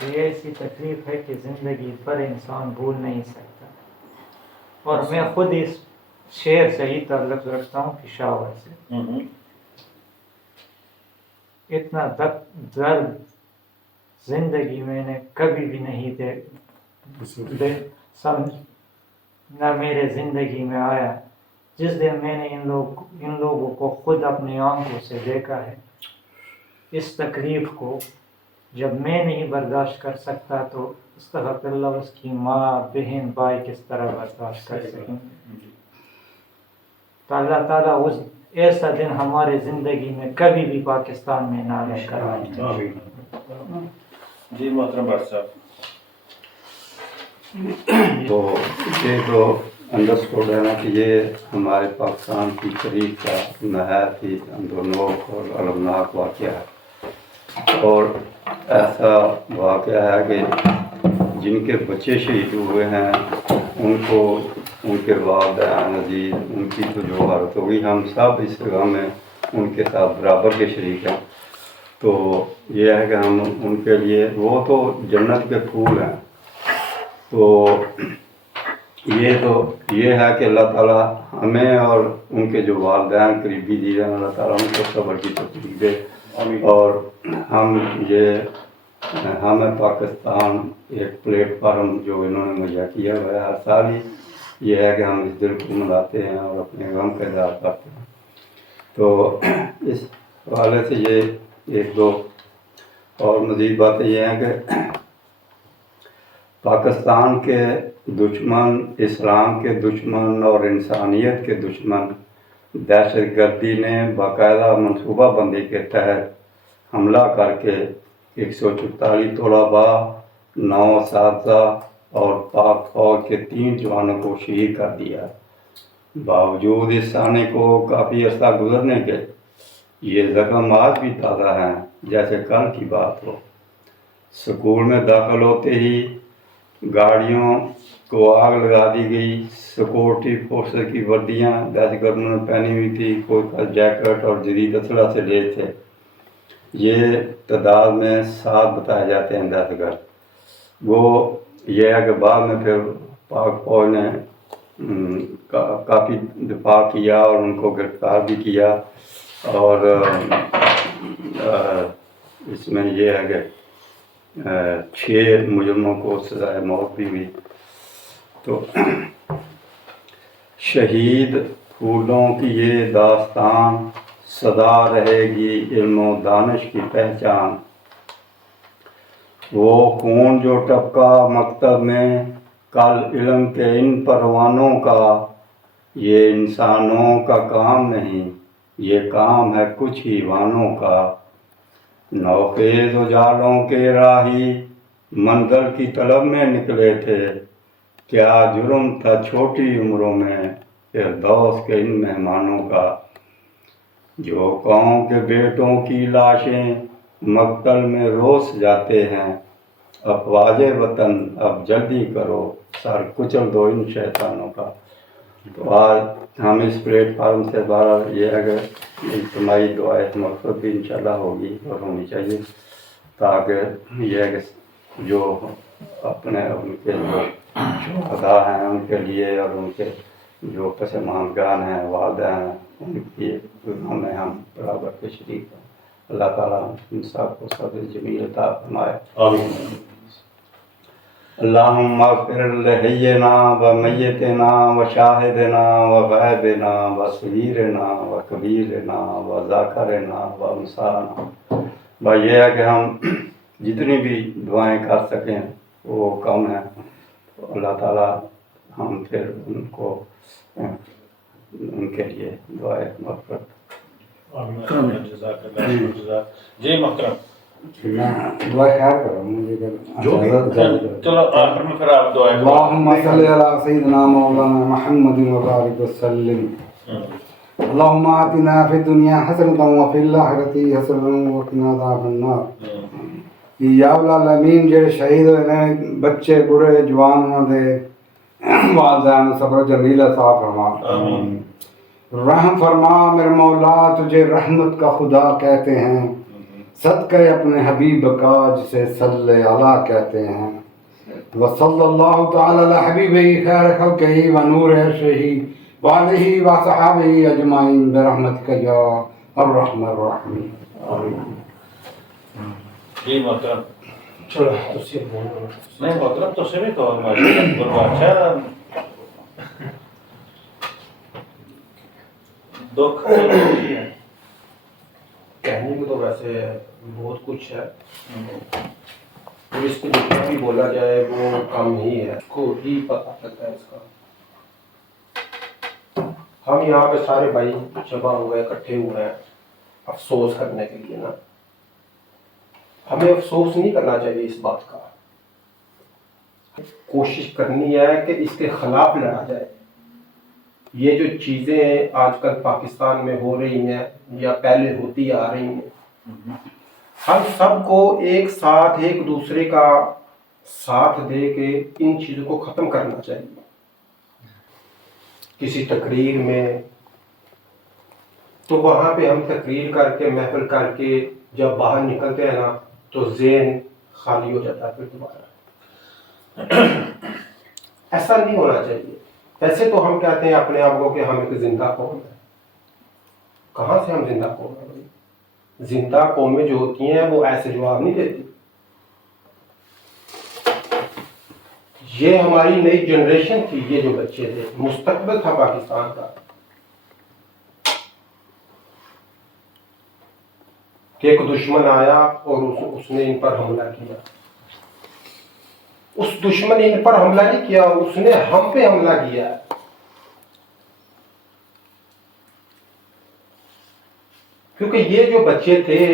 یہ ایسی تکلیف ہے کہ زندگی پر انسان بھول نہیں سکتا. اور میں خود اس شعر سے ہی تعلق رکھتا ہوں پشاور سے. اتنا درد زندگی میں نے کبھی بھی نہیں سمجھ نہ میرے زندگی میں آیا. جس دن میں نے ان لوگوں کو خود اپنی آنکھوں سے دیکھا ہے، اس تکلیف کو جب میں نہیں برداشت کر سکتا تو استغفر اللہ اس کی ماں بہن بھائی کس طرح برداشت کر سکیں. تو اللہ تعالیٰ اس ایسا دن ہمارے زندگی میں کبھی بھی پاکستان میں نہ لے کر آئے. جی محترم بٹ صاحب. تو یہ تو انڈرسٹوڈ ہے نا کہ یہ ہمارے پاکستان کی تاریخ کا نہایت ہی اندرونوک اور المناک واقعہ ہے. اور ایسا واقعہ ہے کہ جن کے بچے شہید ہوئے ہیں ان کو ان کے والدین عزیز ان کی تو جو حالت ہوگی، ہم سب اس غم میں ان کے ساتھ برابر کے شریک ہیں. تو یہ ہے کہ ہم ان کے لیے، وہ تو جنت کے پھول ہیں. تو یہ ہے کہ اللہ تعالیٰ ہمیں اور ان کے جو والدین قریبی دیے ہیں، اللہ تعالیٰ ان کو صبر کی توفیق دے. اور ہمیں پاکستان ایک پلیٹ فارم جو انہوں نے مہیا کیا ہوا ہے ہر سال ہی، یہ ہے کہ ہم اس دل کو مناتے ہیں اور اپنے غم کا اظہار کرتے ہیں. تو اس حوالے سے یہ ایک دو اور مزید باتیں یہ ہیں کہ پاکستان کے دشمن، اسلام کے دشمن اور انسانیت کے دشمن دہشت گردی نے باقاعدہ منصوبہ بندی کے تحت حملہ کر کے 144 طلباء، 9 اساتذہ اور پاک فوج کے 3 جوانوں کو شہید کر دیا. باوجود اس سانے کو کافی عرصہ گزرنے کے یہ زخم آج بھی تازہ ہیں جیسے کل کی بات ہو. سکول میں داخل ہوتے ہی گاڑیوں کو آگ لگا دی گئی. سیکورٹی فورسز کی وردیاں دہشت گردوں نے پہنی ہوئی تھی، کوئی جیکٹ اور جدید اسلحہ سے لیس تھے. یہ تعداد میں 7 بتائے جاتے ہیں دہشت گرد. وہ یہ ہے کہ بعد میں پھر پاک فوج نے کافی دفاع کیا اور ان کو گرفتار بھی کیا. اور اس میں یہ ہے کہ 6 مجرموں کو سزائے موت بھی ہوئی. تو شہید پھولوں کی یہ داستان سدا رہے گی علم و دانش کی پہچان. وہ خون جو ٹپکا مکتب میں کل علم کے ان پروانوں کا، یہ انسانوں کا کام نہیں، یہ کام ہے کچھ ہی وانوں کا. نوخیز اجالوں کے راہی منزل کی طلب میں نکلے تھے، کیا جرم تھا چھوٹی عمروں میں فردوس کے ان مہمانوں کا. جو قوم کے بیٹوں کی لاشیں مقتل میں روس جاتے ہیں، افواج وطن اب جلدی کرو سر کچل دو ان شیطانوں کا. تو آج ہم اس پلیٹ فارم سے بہرحال یہ ہے کہ اجتماعی دعائے مقصد بھی انشاءاللہ ہوگی اور ہونی چاہیے، تاکہ یہ ہے کہ جو اپنے ان کے جو شہداء ہیں ان کے لیے اور ان کے جو پسماندگان ہیں، والدین ہیں، ان کی غم میں ہم برابر کے شریک ہیں. اللہ تعالیٰ ان سب کو صبر جمیل عطا فرمائے. آمین. اللہم اغفر لحینا و میتنا و شاہدنا و غائبنا و صغیرنا و کبیرنا و ذاکرنا و انسانا. یہ ہے کہ ہم جتنی بھی دعائیں کر سکیں وہ کم ہیں. اللہ تعالیٰ ہم پھر ان کو ان کے لیے دعائیں مغفرت. جزاک اللہ. جی محترم. دعا خیر کرو مجھے چلو آخر میں پھر آپ دعائیں. اللہم صلی علی سیدنا مولانا محمد وبارک وسلم. اللہم آتنا فی الدنیا حسنۃ وفی الآخرۃ حسنۃ وقنا عذاب النار. یا العالمین جڑے شہید ہوئے نے بچے بوڑھے جوان دے والدین صبر جمیل عطا فرما. رحم فرما میرے مولا، تجھے رحمت کا خدا کہتے ہیں. صدقہ اپنے حبیب کا جسے صلی علی کہتے ہیں وصلی اللہ تعالی علی حبیبہ خیر خلقہ و نور عرشہ وعلیہ وصحابہ اجمعین برحمتک یا الرحمن الرحیم. جی محترم. چلو تفسیر بول دو. نہیں محترم تو سے بھی تو اچھا دکھ کہنے کو تو ویسے بہت کچھ ہے اور اس کو جتنا بھی بولا جائے وہ کم ہی ہے. اس کو ہی پتہ چلتا ہے اس کا. ہم یہاں پہ سارے بھائی جمع ہوئے اکٹھے ہوئے ہیں افسوس کرنے کے لیے نا. ہمیں افسوس نہیں کرنا چاہیے اس بات کا. کوشش کرنی ہے کہ اس کے خلاف لڑا جائے. یہ جو چیزیں آج کل پاکستان میں ہو رہی ہیں یا پہلے ہوتی آ رہی ہیں ہم سب کو ایک ساتھ ایک دوسرے کا ساتھ دے کے ان چیزوں کو ختم کرنا چاہیے. کسی تقریر میں تو وہاں پہ ہم تقریر کر کے محفل کر کے جب باہر نکلتے ہیں نا تو ذہن خالی ہو جاتا ہے پھر دوبارہ. ایسا نہیں ہونا چاہیے. ویسے تو ہم کہتے ہیں اپنے آپ کو کہ ہم ایک زندہ قوم ہے. کہاں سے ہم زندہ قوم ہیں بھائی؟ زندہ قومیں جو ہوتی ہیں وہ ایسے جواب نہیں دیتی. یہ ہماری نئی جنریشن تھی. یہ جو بچے تھے مستقبل تھا پاکستان کا. کہ ایک دشمن آیا اور اس نے ان پر حملہ کیا. اس دشمن نے ان پر حملہ نہیں کیا, اس نے ہم پہ حملہ کیا. کیونکہ یہ جو بچے تھے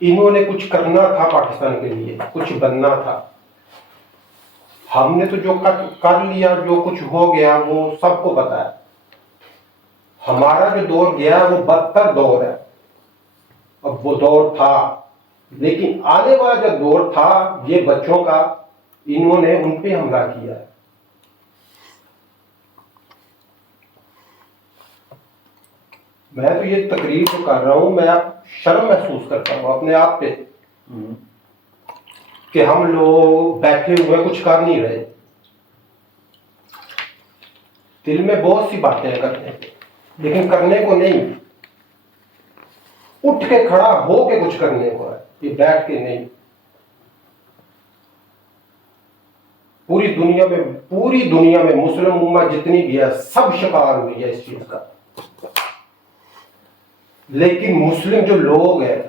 انہوں نے کچھ کرنا تھا پاکستان کے لیے, کچھ بننا تھا. ہم نے تو جو کر لیا, جو کچھ ہو گیا وہ سب کو پتا ہے. ہمارا جو دور گیا وہ بدتر دور ہے. اب وہ دور تھا لیکن آنے والا جو دور تھا یہ بچوں کا, انہوں نے ان پہ حملہ کیا ہے. میں تو یہ تقریر جو کر رہا ہوں میں شرم محسوس کرتا ہوں اپنے آپ پہ کہ ہم لوگ بیٹھے ہوئے کچھ کر نہیں رہے. دل میں بہت سی باتیں کرتے ہیں لیکن کرنے کو نہیں. اٹھ کے کھڑا ہو کے کچھ کرنے کو ہے, یہ بیٹھ کے نہیں. پوری دنیا میں مسلم امت جتنی بھی ہے سب شکار ہوئی ہے اس چیز کا. لیکن مسلم جو لوگ ہیں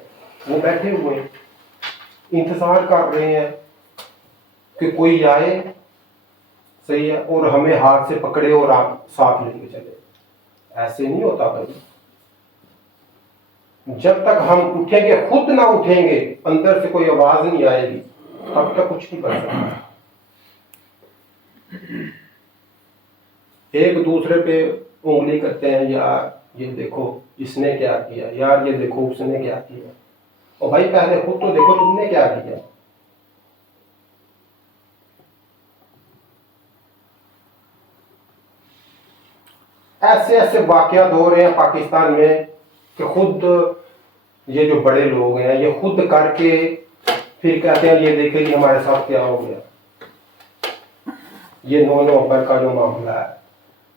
وہ بیٹھے ہوئے ہیں, انتظار کر رہے ہیں کہ کوئی آئے, صحیح ہے, اور ہمیں ہاتھ سے پکڑے اور آپ ساتھ لے کے چلے. ایسے نہیں ہوتا بھائی. جب تک ہم اٹھیں گے, خود نہ اٹھیں گے, اندر سے کوئی آواز نہیں آئے گی, تب تک کچھ نہیں بن سکتا. ایک دوسرے پہ انگلی کرتے ہیں, یار یہ دیکھو اس نے کیا کیا, یار یہ دیکھو اس نے کیا کیا. اور بھائی پہلے خود تو دیکھو تم نے کیا کیا. ایسے ایسے واقعات ہو رہے ہیں پاکستان میں کہ خود یہ جو بڑے لوگ ہیں یہ خود کر کے پھر کہتے ہیں یہ دیکھیں کہ ہمارے ساتھ کیا ہو گیا. یہ 9 نومبر کا جو معاملہ ہے,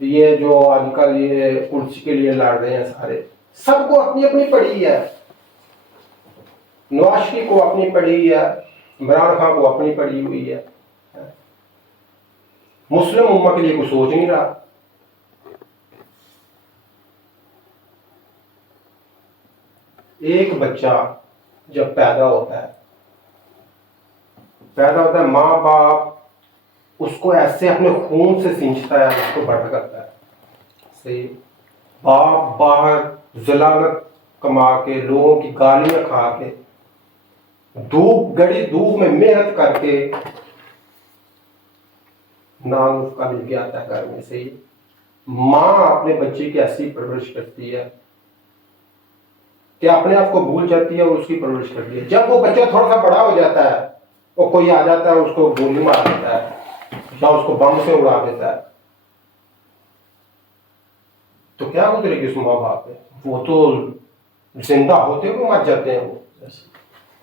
یہ جو آج کل یہ کرسی کے لیے لڑ رہے ہیں سارے, سب کو اپنی اپنی پڑی ہے. نواز شریف کو اپنی پڑی ہے, عمران خان کو اپنی پڑی ہوئی ہے. مسلم امت کے لیے کچھ سوچ نہیں رہا. ایک بچہ جب پیدا ہوتا ہے ماں باپ اس کو ایسے اپنے خون سے سینچتا ہے, اس کو بڑا کرتا ہے. صحیح, باپ باہر ذلالت کما کے, لوگوں کی گالیاں کھا کے, گڑی دھوپ میں محنت کر کے نام اس کا لے کے آتا ہے گھر میں. صحیح, ماں اپنے بچے کی ایسی پرورش کرتی ہے کہ اپنے آپ کو بھول جاتی ہے اور اس کی پرورش کرتی ہے. جب وہ بچہ تھوڑا سا بڑا ہو جاتا ہے اور کوئی آ جاتا ہے اس کو گولی مار دیتا ہے یا اس کو بم سے اڑا دیتا ہے, تو کیا گزرے گی اس ماں باپ پہ؟ وہ تو زندہ ہوتے ہوئے مر جاتے ہیں. وہ